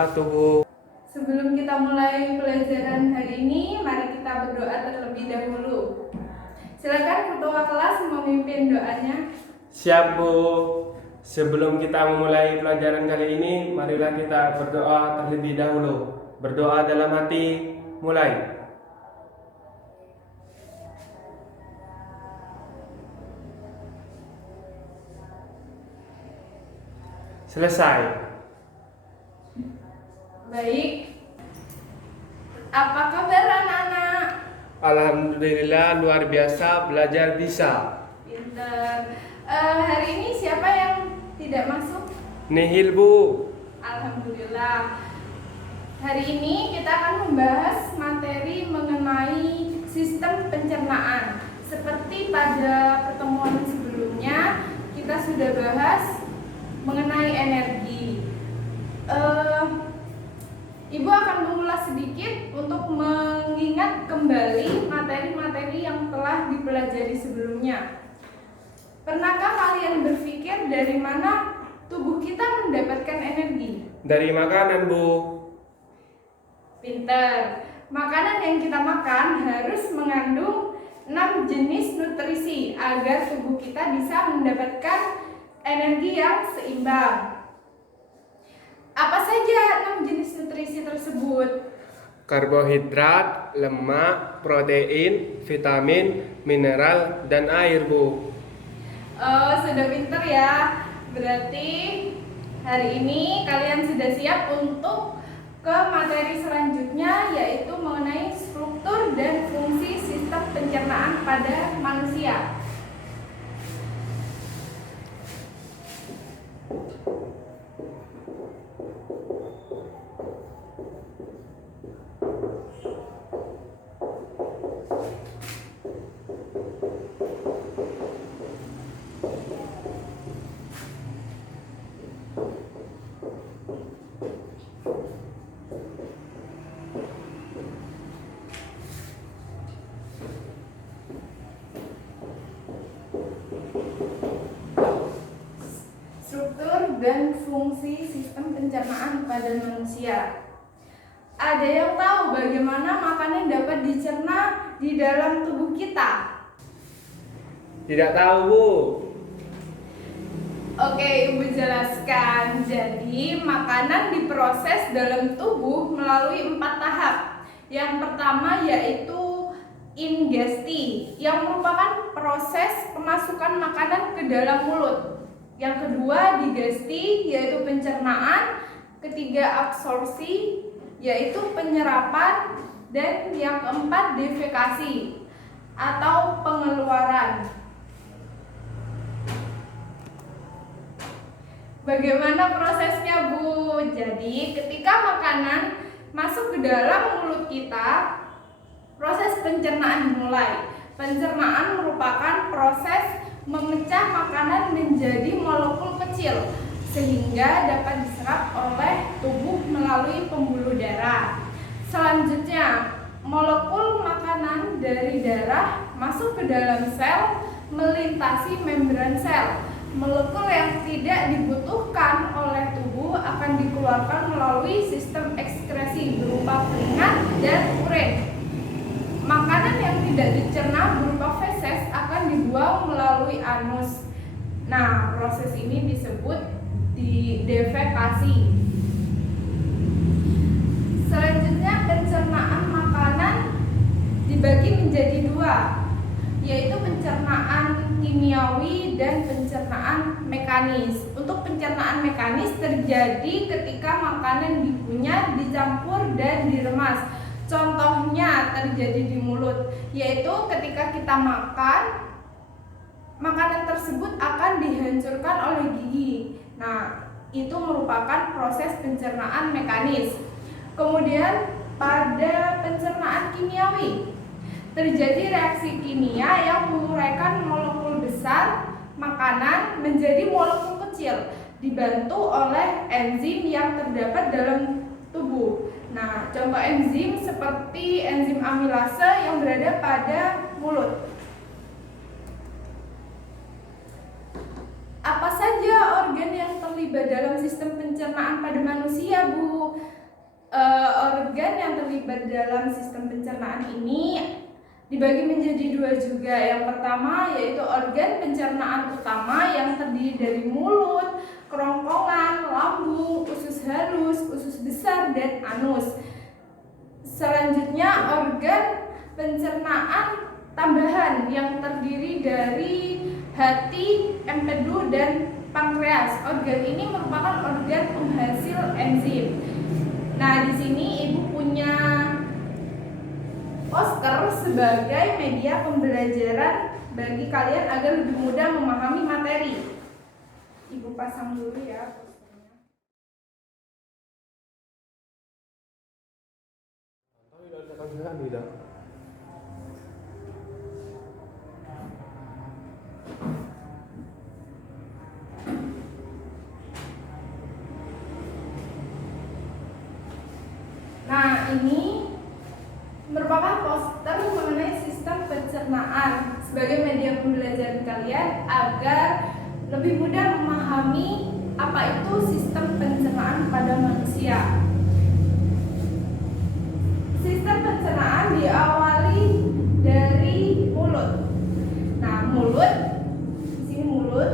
wabarakatuh, Bu. Sebelum kita mulai pelajaran hari ini, mari kita berdoa terlebih dahulu. Silakan ketua kelas memimpin doanya. Siap, Bu. Sebelum kita memulai pelajaran kali ini, marilah kita berdoa terlebih dahulu. Berdoa dalam hati, mulai. Selesai. Baik. Apa kabar anak-anak? Alhamdulillah, luar biasa, belajar bisa. Pinter. Hari ini siapa yang tidak masuk? Nihil, Bu. Alhamdulillah. Hari ini kita akan membahas materi mengenai sistem pencernaan. Seperti pada pertemuan sebelumnya, kita sudah bahas mengenai energi. Ibu akan mengulas sedikit untuk mengingat kembali materi-materi yang telah dipelajari sebelumnya. Pernahkah kalian berpikir dari mana tubuh kita mendapatkan energi? Dari makanan, Bu. Pinter. Makanan yang kita makan harus mengandung 6 jenis nutrisi agar tubuh kita bisa mendapatkan energi yang seimbang. Apa saja 6 jenis nutrisi tersebut? Karbohidrat, lemak, protein, vitamin, mineral, dan air, Bu. Oh, sudah pinter ya. Berarti hari ini kalian sudah siap untuk ke materi selanjutnya, yaitu mengenai struktur dan fungsi sistem pencernaan pada manusia. Struktur dan fungsi sistem pencernaan pada manusia. Ada yang tahu bagaimana makanan dapat dicerna di dalam tubuh kita? Tidak tahu, Bu. Oke, Ibu jelaskan. Jadi, makanan diproses dalam tubuh melalui 4 tahap. Yang pertama yaitu ingesti, yang merupakan proses pemasukan makanan ke dalam mulut. Yang kedua, digesti, yaitu pencernaan. Ketiga, absorpsi, yaitu penyerapan. Dan yang keempat, defekasi atau pengeluaran. Bagaimana prosesnya, Bu? Jadi, ketika makanan masuk ke dalam mulut kita, proses pencernaan dimulai. Pencernaan merupakan proses memecah makanan menjadi molekul kecil sehingga dapat diserap oleh tubuh melalui pembuluh darah. Selanjutnya, molekul makanan dari darah masuk ke dalam sel melintasi membran sel. Molekul yang tidak dibutuhkan oleh tubuh akan dikeluarkan melalui sistem ekskresi berupa keringat dan urin. Makanan yang tidak dicerna berupa feses akan dibuang melalui anus. Nah, proses ini disebut defekasi. Selanjutnya, pencernaan makanan dibagi menjadi 2, yaitu pencernaan kimiawi dan pencernaan mekanis. Untuk pencernaan mekanis terjadi ketika makanan dikunyah, dicampur, dan diremas. Contohnya terjadi di mulut, yaitu ketika kita makan, makanan tersebut akan dihancurkan oleh gigi. Nah, itu merupakan proses pencernaan mekanis. Kemudian pada pencernaan kimiawi, terjadi reaksi kimia yang menguraikan molekul besar makanan menjadi molekul kecil, dibantu oleh enzim yang terdapat dalam tubuh. Nah, contoh enzim seperti enzim amilase yang berada pada mulut. Apa saja organ yang terlibat dalam sistem pencernaan pada manusia, Bu? organ yang terlibat dalam sistem pencernaan ini dibagi menjadi dua juga. Yang pertama yaitu organ pencernaan utama yang terdiri dari mulut, kerongkongan, lambung, usus halus, usus besar, dan anus. Selanjutnya organ pencernaan tambahan yang terdiri dari hati, empedu, dan pankreas. Organ ini merupakan organ penghasil enzim. Nah, di sini Ibu punya poster sebagai media pembelajaran bagi kalian agar lebih mudah memahami materi. Ibu pasang dulu ya posternya. Nah, ini merupakan poster mengenai sistem pencernaan sebagai media pembelajaran kalian agar lebih mudah memahami apa itu sistem pencernaan pada manusia. Sistem pencernaan diawali dari mulut. Nah, mulut, di sini mulut.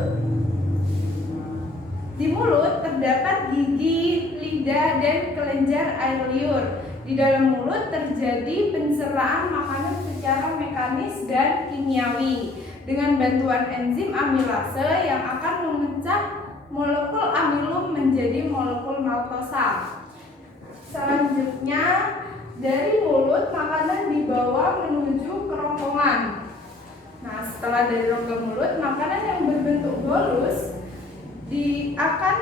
Di mulut terdapat gigi, lidah, dan kelenjar air liur. Di dalam mulut terjadi pencernaan makanan secara mekanis dan kimiawi dengan bantuan enzim amilase yang akan memecah molekul amilum menjadi molekul maltosa. Selanjutnya, dari mulut makanan dibawa menuju kerongkongan. Nah, setelah dari rongga mulut, makanan yang berbentuk bolus akan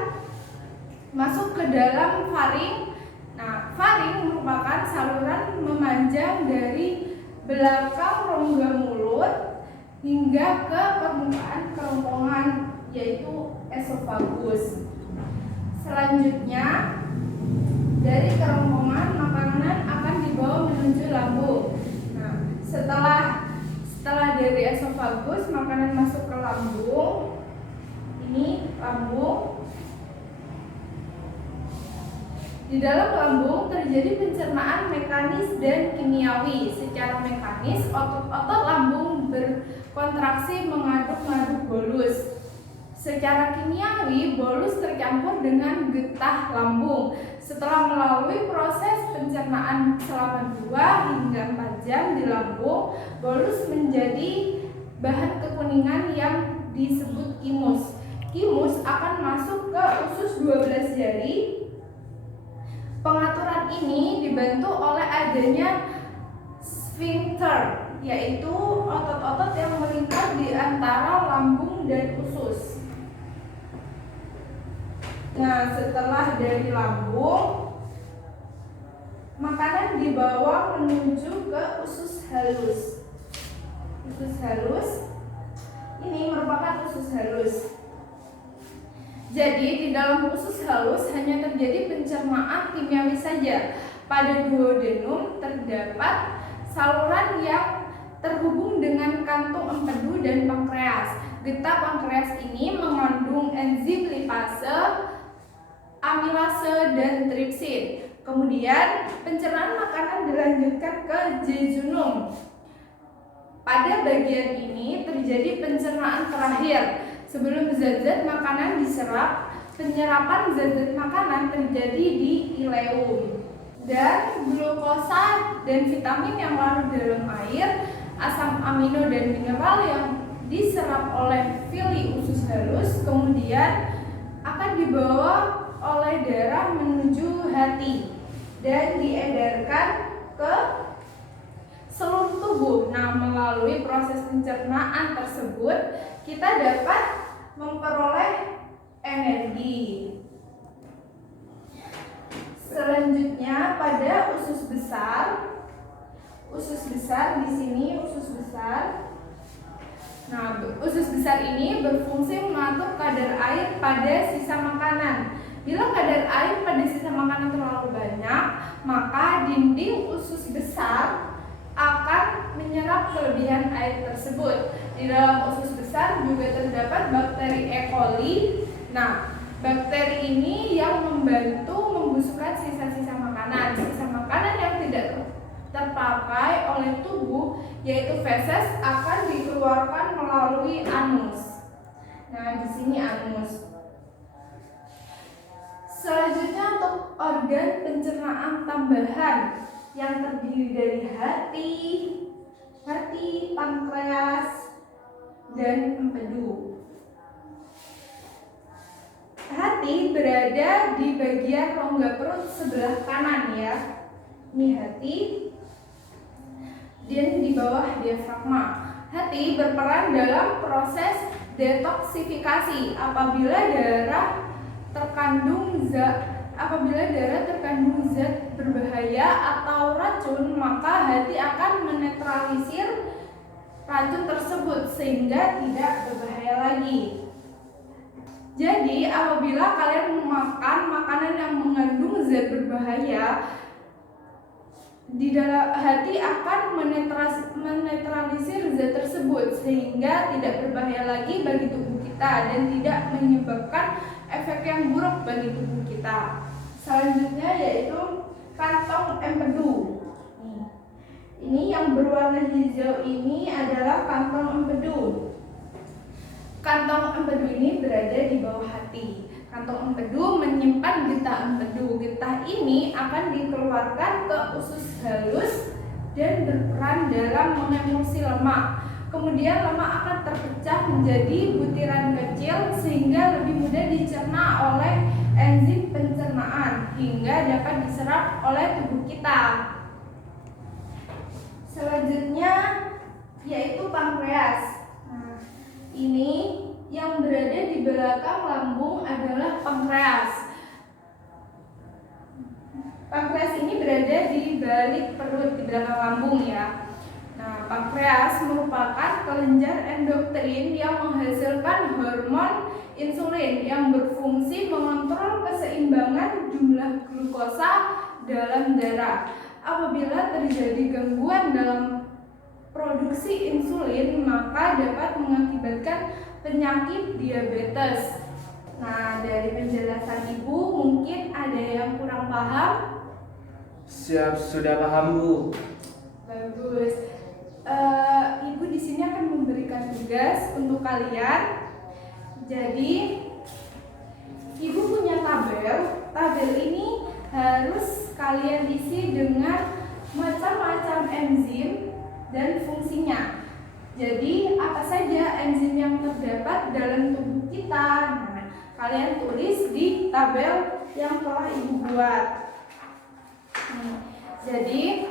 masuk ke dalam faring. Nah, faring merupakan saluran memanjang dari belakang rongga mulut hingga ke permukaan kerongkongan, yaitu esofagus. Selanjutnya, dari kerongkongan makanan akan dibawa menuju lambung. Nah, setelah dari esofagus makanan masuk ke lambung. Ini lambung. Di dalam lambung terjadi pencernaan mekanis dan kimiawi. Secara mekanis, otot-otot lambung berkontraksi mengaduk-ngaduk bolus. Secara kimiawi, bolus tercampur dengan getah lambung. Setelah melalui proses pencernaan selama 2 hingga 4 jam di lambung, bolus menjadi bahan kekuningan yang disebut kimus. Kimus akan masuk ke usus 12 jari. Pengaturan ini dibantu oleh adanya sphincter, yaitu otot-otot yang melingkar di antara lambung dan usus. Nah, setelah dari lambung, makanan dibawa menuju ke usus halus. Usus halus ini merupakan usus halus. Jadi di dalam usus halus hanya terjadi pencernaan kimiawi saja. Pada duodenum terdapat saluran yang terhubung dengan kantung empedu dan pankreas. Getah pankreas ini mengandung enzim lipase, amilase, dan tripsin. Kemudian pencernaan makanan dilanjutkan ke jejunum. Pada bagian ini terjadi pencernaan terakhir. Sebelum zat-zat makanan diserap, penyerapan zat-zat makanan terjadi di ileum. Dan glukosa dan vitamin yang larut dalam air, asam amino dan mineral yang diserap oleh villi usus halus, kemudian akan dibawa oleh darah menuju hati dan diedarkan ke seluruh tubuh. Nah, melalui proses pencernaan tersebut kita dapat memperoleh energi. Selanjutnya pada usus besar. Usus besar di sini usus besar. Nah, usus besar ini berfungsi mengatur kadar air pada sisa makanan. Bila kadar air pada sisa makanan terlalu banyak, maka dinding usus besar akan menyerap kelebihan air tersebut. Di dalam usus besar juga terdapat bakteri E. coli. Nah, bakteri ini yang membantu membusukkan sisa-sisa makanan. terpakai oleh tubuh, yaitu feses, akan dikeluarkan melalui anus. Nah, di sini anus. Selanjutnya untuk organ pencernaan tambahan yang terdiri dari hati, pankreas, dan empedu. Hati berada di bagian rongga perut sebelah kanan ya. Ini hati dan di bawah diafragma. Hati berperan dalam proses detoksifikasi apabila darah terkandung zat berbahaya atau racun, maka hati akan menetralisir racun tersebut sehingga tidak berbahaya lagi. Jadi apabila kalian memakan makanan yang mengandung zat berbahaya, di dalam hati akan menetralisir zat tersebut sehingga tidak berbahaya lagi bagi tubuh kita dan tidak menyebabkan efek yang buruk bagi tubuh kita. Selanjutnya yaitu kantong empedu. Ini yang berwarna hijau ini adalah kantong empedu. Kantong empedu ini berada di bawah hati. Kantong empedu menyimpan getah empedu. Getah ini akan dikeluarkan ke usus halus dan berperan dalam mengemulsi lemak. Kemudian lemak akan terpecah menjadi butiran kecil sehingga lebih mudah dicerna oleh enzim pencernaan hingga dapat diserap oleh tubuh kita. Selanjutnya yaitu pankreas. Nah, ini yang berada di belakang lambung adalah pankreas. Pankreas ini berada di balik perut, di belakang lambung ya. Nah, pankreas merupakan kelenjar endokrin yang menghasilkan hormon insulin yang berfungsi mengontrol keseimbangan jumlah glukosa dalam darah. Apabila terjadi gangguan dalam produksi insulin, maka dapat mengakibatkan penyakit diabetes. Nah, dari penjelasan Ibu mungkin ada yang kurang paham? Siap, sudah paham Bu. Bagus. Ibu di sini akan memberikan tugas untuk kalian. Jadi, Ibu punya tabel. Tabel ini harus kalian isi dengan macam-macam enzim dan fungsinya. Jadi, apa saja enzim yang terdapat dalam tubuh kita? Nah, kalian tulis di tabel yang telah Ibu buat. Jadi,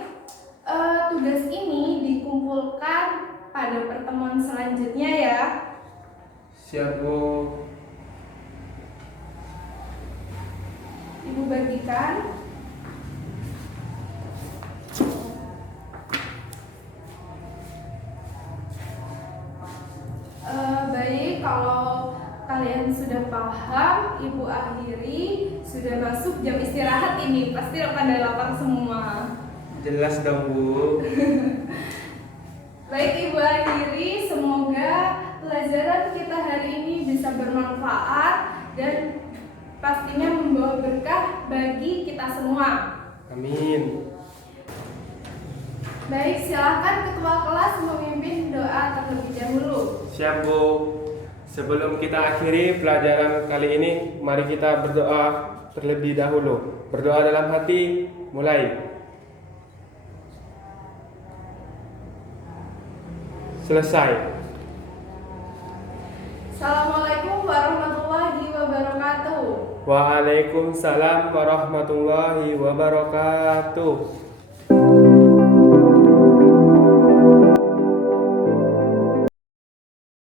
tugas ini dikumpulkan pada pertemuan selanjutnya ya. Siap Bu. Ibu bagikan. Baik, kalau kalian sudah paham, Ibu akhiri. Sudah masuk jam istirahat ini, pasti pada lapar semua. Jelas dong Bu. Baik, Ibu akhiri. Semoga pelajaran kita hari ini bisa bermanfaat dan pastinya membawa berkah bagi kita semua. Amin. Baik, silakan ketua kelas memimpin doa terlebih dahulu. Siap Bu. Sebelum kita akhiri pelajaran kali ini, mari kita berdoa terlebih dahulu. Berdoa dalam hati, mulai. Selesai. Assalamualaikum warahmatullahi wabarakatuh. Waalaikumsalam warahmatullahi wabarakatuh.